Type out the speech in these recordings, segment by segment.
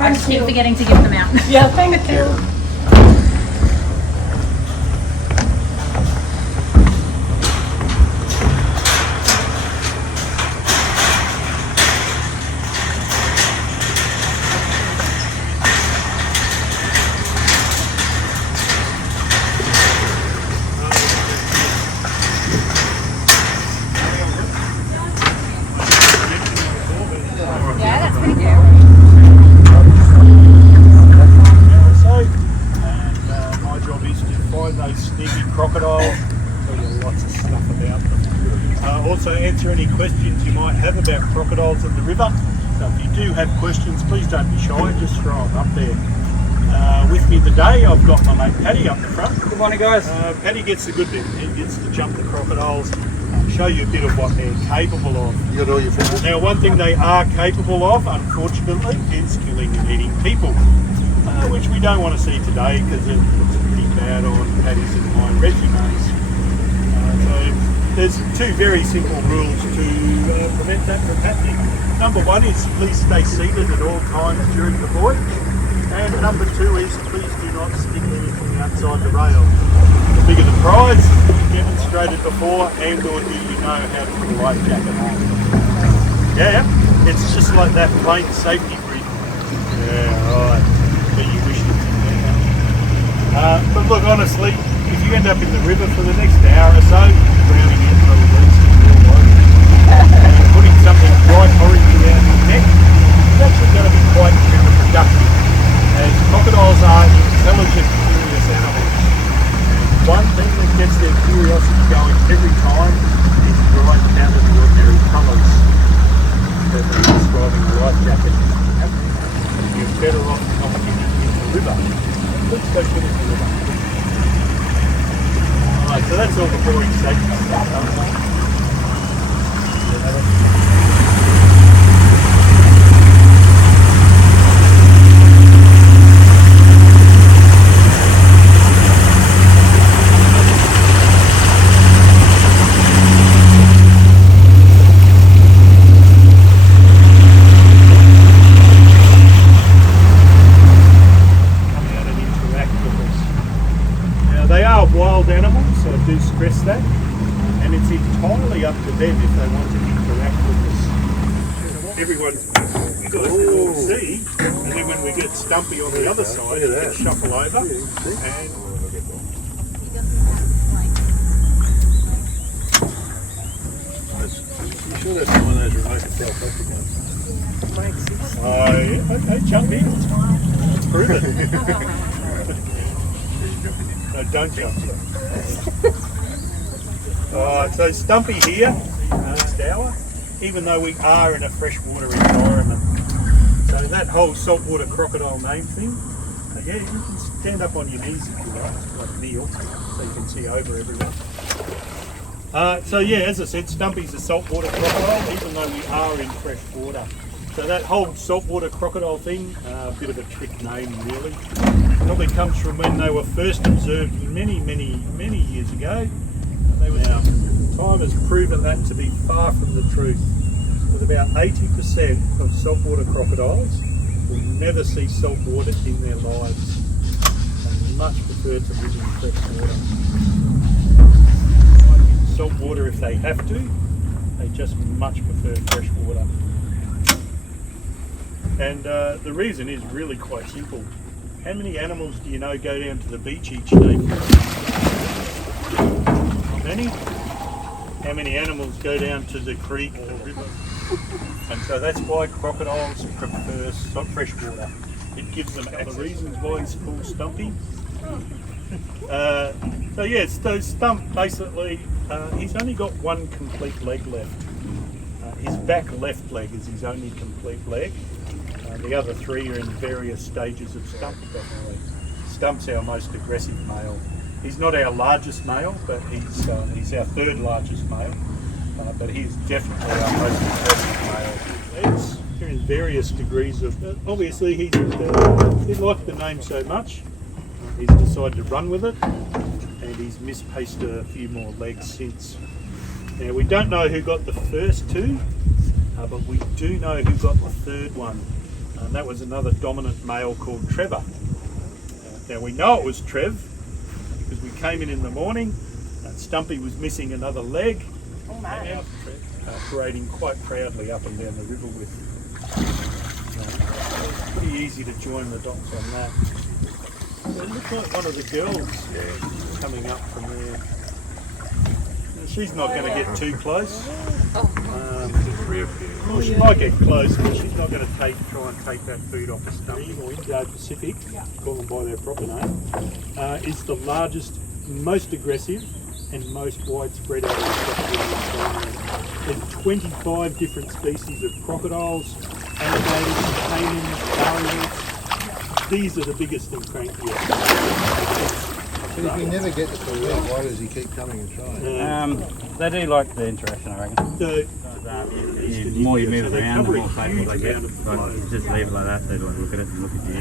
I just keep forgetting to give them out. Yeah, thank you. Crocodiles, tell you lots of stuff about them. Also answer any questions you might have about crocodiles in the river. So if you do have questions, please don't be shy, just throw them up there. With me today, I've got my mate Paddy up the front. Good morning, guys. Paddy gets the good bit. He gets to jump the crocodiles, show you a bit of what they're capable of. You got all your fingers? Now, one thing they are capable of, unfortunately, is killing and eating people, which we don't want to see today because it looks pretty bad on Paddy's and my resumes. So there's two very simple rules to prevent that from happening. Number one is please stay seated at all times during the voyage. And number two is please do not stick anything outside the rail. The bigger the prize, demonstrated before, and or do you know how to put a life jacket on? Yeah, it's just like that plane safety brief. Yeah, right. But you wish it to be. But look, honestly, if you end up in the river for the next hour or so, drowning in for at least and putting something bright orange around your neck, it's actually going to be quite counterproductive, as crocodiles are intelligent, curious animals. And one thing that gets their curiosity going every time is bright, out of the ordinary colours that they're describing a life jacket. You're better off not getting in the river. Let's go get in the river. Alright, so that's all the boring safety stuff. Stress that, and it's entirely up to them if they want to interact with us. Everyone's got to see, and then when we get Stumpy on the other side, we can shuffle over and I'm sure there's some of those remote control plastic ones. Oh, yeah, okay, jump in. Let's prove it. No, don't jump. Alright, so Stumpy here, next hour, even though we are in a freshwater environment. So that whole saltwater crocodile name thing, yeah, you can stand up on your knees if you like kneel, so you can see over everyone. So yeah, as I said, Stumpy's a saltwater crocodile, even though we are in fresh water. So that whole saltwater crocodile thing, a bit of a trick name really, probably comes from when they were first observed many years ago. Now, time has proven that to be far from the truth, with about 80% of saltwater crocodiles will never see salt water in their lives and much prefer to live in fresh water. Salt water if they have to, they just much prefer fresh water. And the reason is really quite simple. How many animals do you know go down to the beach each day? Many? How many animals go down to the creek or river? And so that's why crocodiles prefer fresh water. It gives them access. The reasons why he's called Stumpy. So yes, so Stump basically, he's only got one complete leg left. His back left leg is his only complete leg. The other three are in various stages of stump development. Stump's our most aggressive male. He's not our largest male, but he's our third largest male. But he's definitely our most aggressive male. Legs are in various degrees of. Obviously, he liked the name so much, he's decided to run with it, and he's mispaced a few more legs since. Now we don't know who got the first two, but we do know who got the third one. And that was another dominant male called Trevor. Now we know it was Trev because we came in the morning and Stumpy was missing another leg. Oh man. And parading quite proudly up and down the river with. It's pretty easy to join the dots on that. So it looks like one of the girls coming up from there. Now, she's not going to get too close. Well, she might get close, but she's not going to try and take that food off the Stumpy. Or Indo-Pacific, call them by their proper name, is the largest, most aggressive and most widespread out of the There's 25 different species of crocodiles, alligators, caimans, barriers. These are the biggest and crankiest. But if he never gets to the wheel, why does he keep coming and trying? They do like the interaction, I reckon. The more you move around, the more faithful they get. Like, you just leave it like that, they don't look at it and look at you.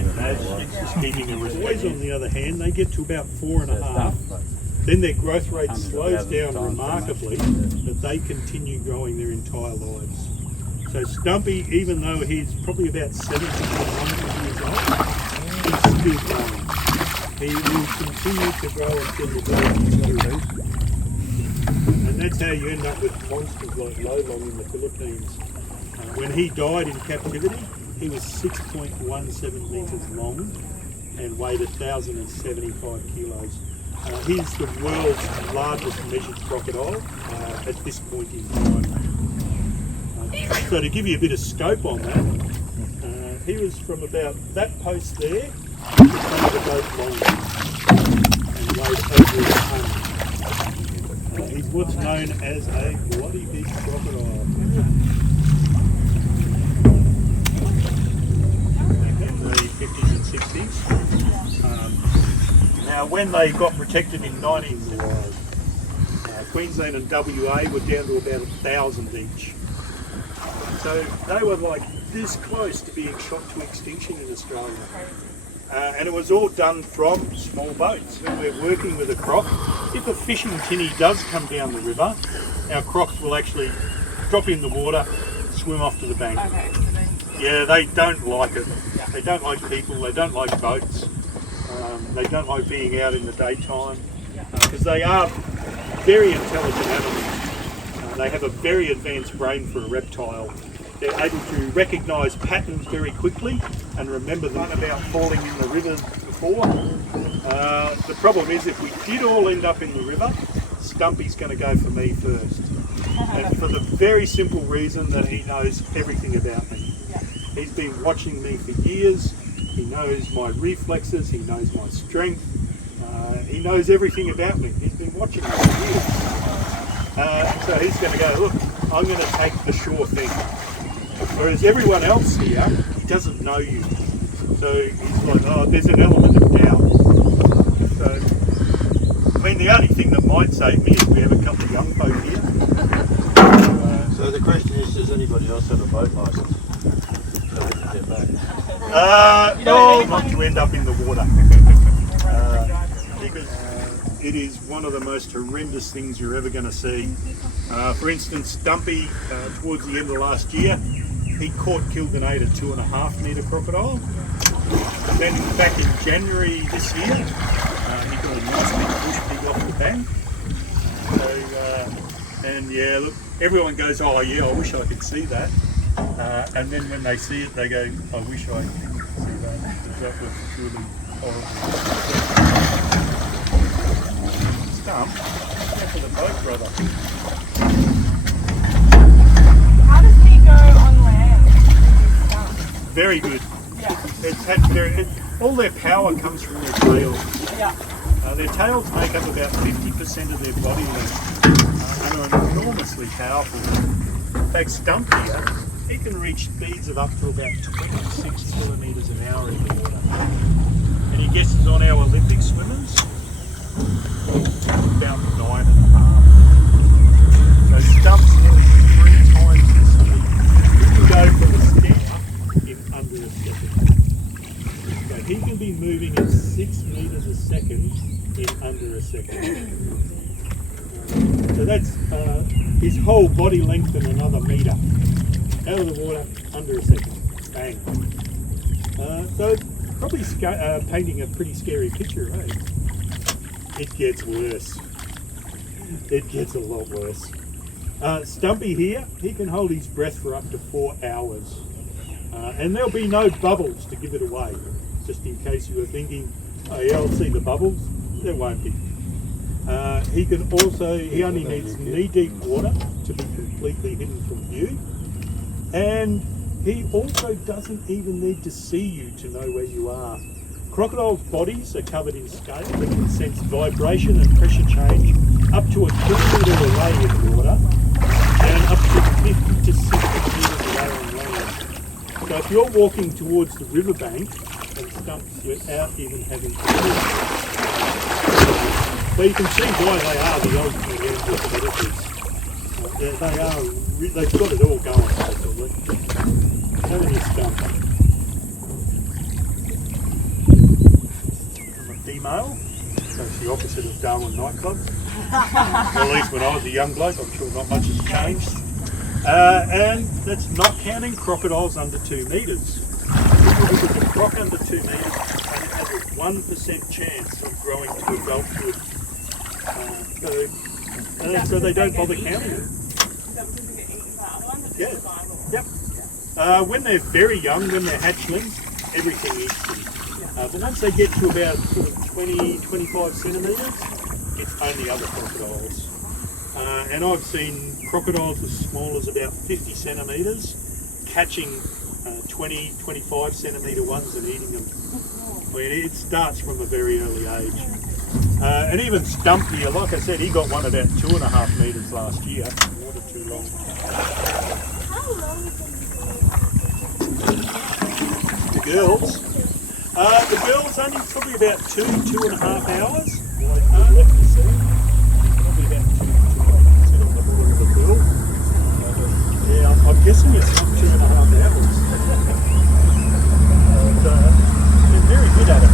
It's just keeping a boys, on the other hand, they get to about 4.5. Then their growth rate slows down remarkably, but they continue growing their entire lives. So Stumpy, even though he's probably about 70 years old, he's still growing. He will continue to grow until the day he's got. And that's how you end up with monsters like Lolong in the Philippines. When he died in captivity, he was 6.17 metres long and weighed 1,075 kilos. He's the world's largest measured crocodile at this point in time. So to give you a bit of scope on that, he was from about that post there to the boat long and weighed over a tonne. He's what's known as a bloody big crocodile. In the 50s and 60s. Now when they got protected in 19 Queensland and WA were down to about 1,000 each. So they were like this close to being shot to extinction in Australia. And it was all done from small boats. When we're working with a croc, if a fishing tinny does come down the river, our crocs will actually drop in the water, swim off to the bank. Okay, so then... Yeah, they don't like it. They don't like people, they don't like boats. They don't like being out in the daytime. Because they are very intelligent animals. They have a very advanced brain for a reptile. They're able to recognise patterns very quickly and remember the one about falling in the river before. The problem is if we did all end up in the river, Stumpy's going to go for me first. And for the very simple reason that he knows everything about me. He's been watching me for years. He knows my reflexes, he knows my strength. He knows everything about me. He's been watching me for years. So he's going to go, look, I'm going to take the sure thing. Whereas everyone else here, he doesn't know you. So he's like, oh, there's an element of doubt. So, I mean, the only thing that might save me is we have a couple of young folk here. So the question is, does anybody else have a boat licence? So we can get back. No, not to end up in the water. Because it is one of the most horrendous things you're ever going to see. For instance, Stumpy, towards the end of last year, he killed and ate a 2.5 metre crocodile. And then back in January this year, he got a nice big bush pig off the bank. So, and yeah, look, everyone goes, oh yeah, I wish I could see that. And then when they see it, they go, I wish I could see that. That was really horrible. Stump, go for the boat, brother. How does he go on land? Very good. Yeah. It's had all their power comes from their tails. Yeah. Their tails make up about 50% of their body length and are enormously powerful. In fact, Stumpy here, he can reach speeds of up to about 26 kilometres an hour in the water. Any guesses on our Olympic swimmers? About 9.5. So Stump's nearly 3 times the speed. He can go from a step in under a second. So he can be moving at 6 metres a second in under a second. So that's his whole body length and another metre. Out of the water, under a second. Bang. So probably painting a pretty scary picture, eh? It gets worse. It gets a lot worse. Stumpy here, he can hold his breath for up to 4 hours. And there'll be no bubbles to give it away. Just in case you were thinking, oh yeah, I'll see the bubbles. There won't be. He only needs knee-deep water to be completely hidden from view. And he also doesn't even need to see you to know where you are. Crocodiles' bodies are covered in scales that can sense vibration and pressure change up to a 2-metre away in water and up to 50 to 60 metres away on land. So if you're walking towards the riverbank and Stump's without even having to move. So you can see why they are the ultimate ambient predators. They've got it all going basically. Having a Stump. I'm a female, so it's the opposite of Darwin nightclubs. Or at least when I was a young bloke, I'm sure not much has changed. And that's not counting crocodiles under 2 metres. If you look at the croc under 2 metres, it has a 1% chance of growing to adulthood. So they don't bother counting it. Yeah. Yep. When they're very young, when they're hatchlings, everything eats them. But once they get to about sort of 20-25 centimetres, it's only other crocodiles. And I've seen crocodiles as small as about 50 centimetres catching 20-25 centimetre ones and eating them. I mean, it starts from a very early age. And even Stumpy, like I said, he got one about 2.5 metres last year. Water too long. How long is The girls? The girls only probably about 2.5 hours. Left to see. Probably about 2 the girl. Yeah, I'm guessing it's 2.5 hours. They're very good at it.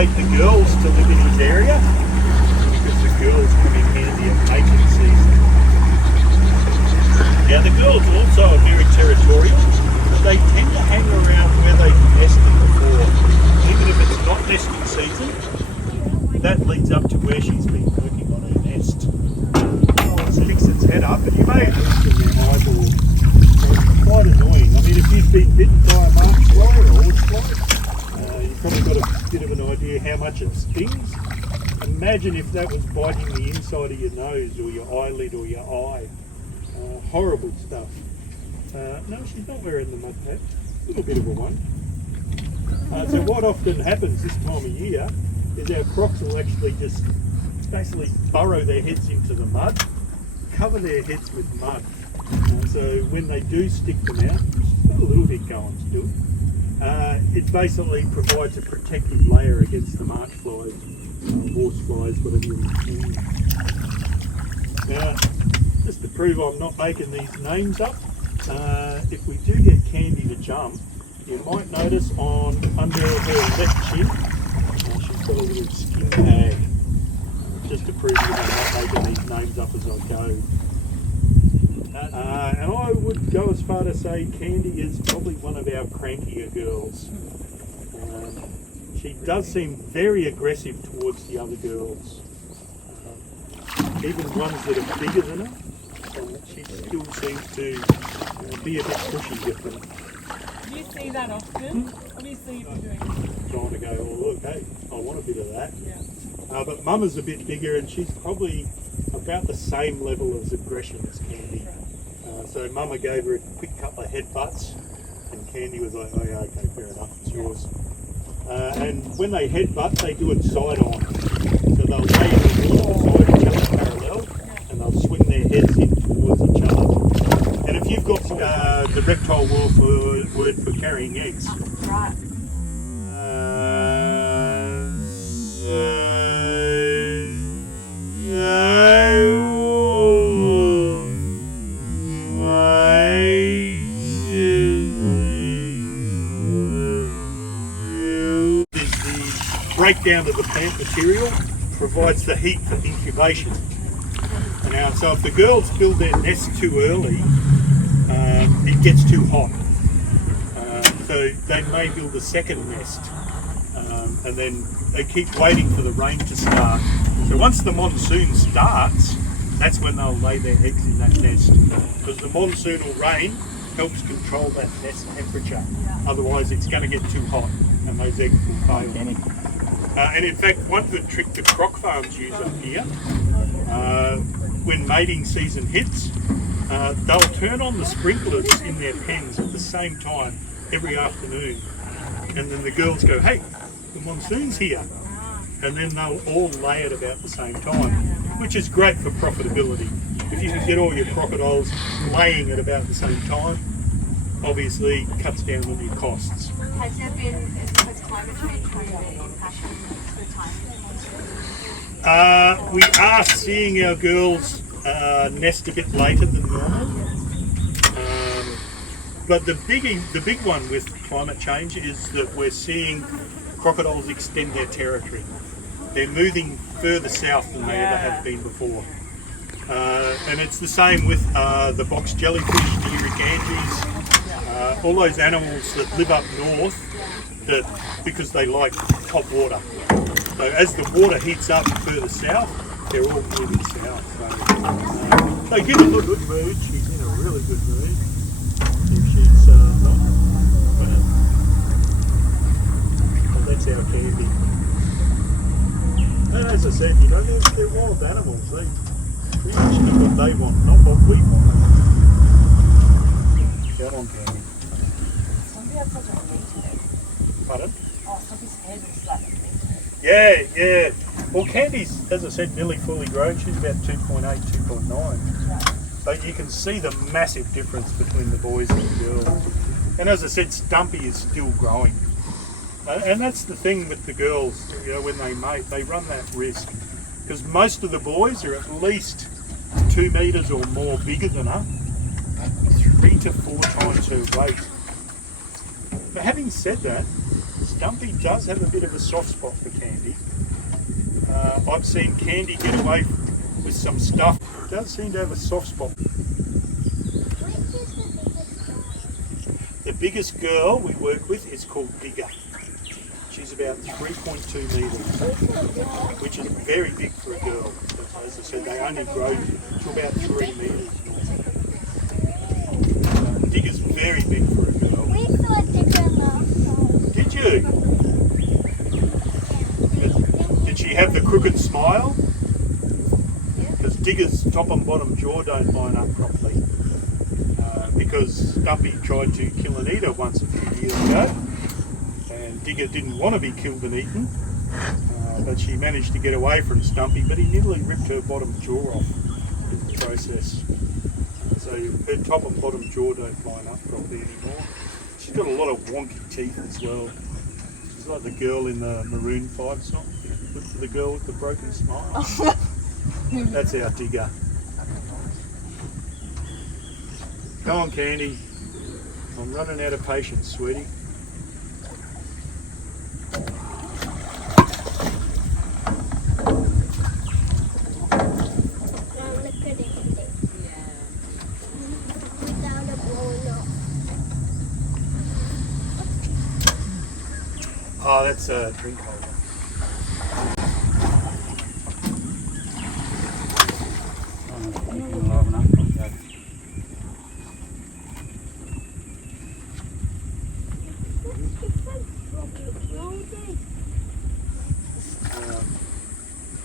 The girls to live in his area because the girls come in handy at mating season. Now the girls also are very territorial, but they tend to hang around where they've nested before. Even if it's not nesting season, that leads up to where she's been working on her nest. It sticks its head up, and you may have looked in their eyeball. It's quite annoying. I mean, if you've been bitten by a marsh fly or a horsefly, you've probably got a bit of an idea how much it stings. Imagine if that was biting the inside of your nose or your eyelid or your eye. Horrible stuff. No, she's not wearing the mud hat. A little bit of a one. So what often happens this time of year is our crocs will actually just basically burrow their heads into the mud, cover their heads with mud. So when they do stick them out, just got a little bit going still. It basically provides a protective layer against the marsh flies, horse flies, whatever you want to call them. Now, just to prove I'm not making these names up, if we do get Candy to jump, you might notice under her left chin, she's got a little skin tag, just to prove that I'm not making these names up as I go. And I would go as far to say Candy is probably one of our crankier girls. She does seem very aggressive towards the other girls. Even ones that are bigger than her, she still seems to be a bit pushy with them. Do you see that often? Obviously you've been doing it. Trying to go, oh look, hey, I want a bit of that. Yeah. But Mama's a bit bigger and she's probably about the same level of aggression as Candy. So Mama gave her a quick couple of headbutts and Candy was like, oh yeah, okay, fair enough, it's yours. And when they headbutt, they do it side on. So they'll lay in the middle beside each other parallel and they'll swing their heads in towards each other. And if you've got the reptile word for carrying eggs, Right. Breakdown of the plant material provides the heat for incubation. Now, so if the girls build their nest too early, it gets too hot. So they may build a second nest, and then they keep waiting for the rain to start. So once the monsoon starts, that's when they'll lay their eggs in that nest, because the monsoonal rain helps control that nest temperature. Otherwise, it's going to get too hot, and those eggs will fail. And in fact, one good trick the croc farms use up here, when mating season hits, they'll turn on the sprinklers in their pens at the same time every afternoon. And then the girls go, hey, the monsoon's here. And then they'll all lay at about the same time, which is great for profitability. If you can get all your crocodiles laying at about the same time, obviously cuts down on your costs. Has there been, has climate change really impacted the timing? We are seeing our girls nest a bit later than normal. But the big one with climate change is that we're seeing crocodiles extend their territory. They're moving further south than they ever have been before. And it's the same with the box jellyfish, the irrigantes, all those animals that live up north because they like hot water. So as the water heats up further south, they're all moving south. So get in a good mood. She's in a really good mood. If she's not, well, that's our Candy. And as I said, you know, they're wild animals. They pretty much do what they want, not what we want. Come on, Candy. Stumpy had such a meaty head. Pardon? Oh, Stumpy's head is like a meaty. Yeah. Well, Candy's, as I said, nearly fully grown. She's about 2.8, 2.9. But you can see the massive difference between the boys and the girls. And as I said, Stumpy is still growing. And that's the thing with the girls, you know, when they mate, they run that risk. Because most of the boys are at least 2 metres or more bigger than her, 3 to 4 times her weight. But having said that, Stumpy does have a bit of a soft spot for Candy. I've seen Candy get away with some stuff. Does seem to have a soft spot. The biggest girl we work with is called Digger. She's about 3.2 metres, which is very big for a girl. As I said, they only grow to about 3 metres. Digger's very big for a girl. We saw Digger last time. Did you? Did she have the crooked smile? Because Digger's top and bottom jaw don't line up properly. Because Stumpy tried to kill and eat her once a few years ago. And Digger didn't want to be killed and eaten. But she managed to get away from Stumpy, but he nearly ripped her bottom jaw off in the process. So her top and bottom jaw don't line up properly anymore. She's got a lot of wonky teeth as well. She's like the girl in the Maroon 5 song. Look for the girl with the broken smile. That's our Digger. Come on, Candy. I'm running out of patience, sweetie. Oh, that's a drink holder.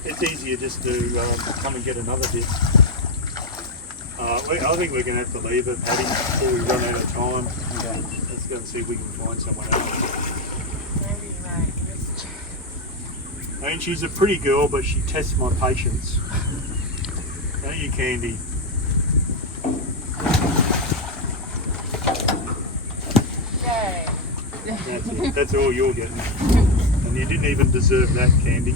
It's easier just to come and get another dip. I think we're going to have to leave it, Paddy, before we run out of time. Okay. Let's go and see if we can find someone else. I mean, she's a pretty girl, but she tests my patience. Don't you, Candy? Yay. That's it. That's all you're getting. And you didn't even deserve that, Candy.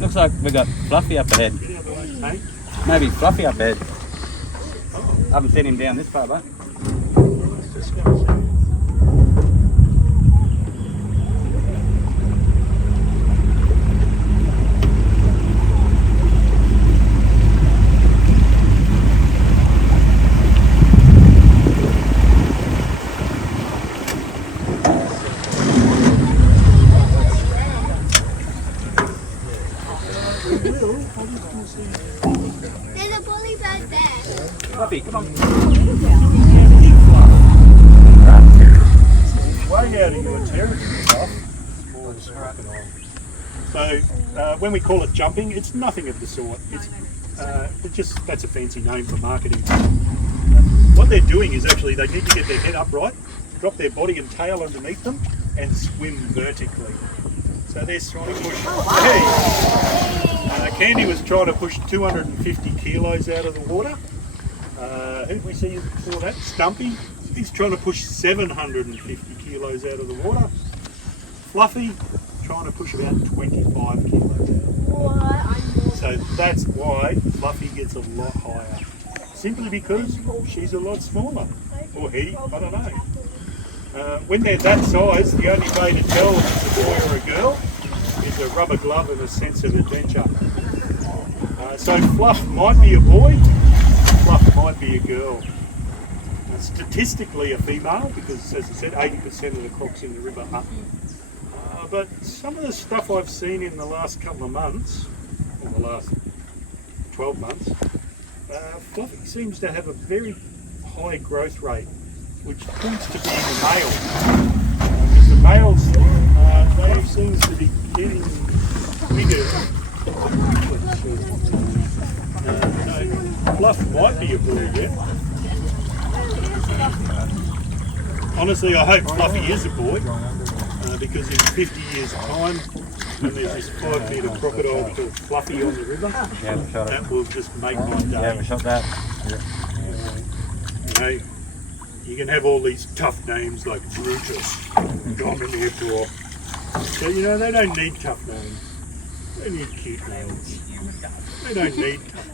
Looks like we got Fluffy up ahead. Get out of the way, hey? Maybe Fluffy up ahead. Oh, I haven't seen him down this far, but let's just go and see. There's a bully right there. Fluffy, come on. Way out of your territory, Buff. So, when we call it jumping, it's nothing of the sort. It's just, that's a fancy name for marketing. What they're doing is actually they need to get their head upright, drop their body and tail underneath them, and swim vertically. So they're trying to push. Hey! Candy was trying to push 250 kilos out of the water. Who did we see before that? Stumpy. He's trying to push 750 kilos out of the water. Fluffy trying to push about 25 kilos out of the water. So that's why Fluffy gets a lot higher. Simply because she's a lot smaller. Or he, I don't know. When they're that size, the only way to tell if it's a boy or a girl is a rubber glove and a sense of adventure. So Fluff might be a boy, Fluff might be a girl. Statistically a female, because as I said, 80% of the crocs in the river are. But some of the stuff I've seen in the last couple of months, or the last 12 months, Fluffy seems to have a very high growth rate, which tends to be the male. Because the males, they seem to be getting bigger. So Fluff might be a boy yet. Honestly, I hope Fluffy is a boy, because in 50 years' time, when there's this 5 metre crocodile called Fluffy on the river, yeah, we shot it. that will just make my day. Yeah, we shot that. Yeah. You know, you can have all these tough names like Brutus, Dominator, but you know, they don't need tough names. They need cute names. They don't need tough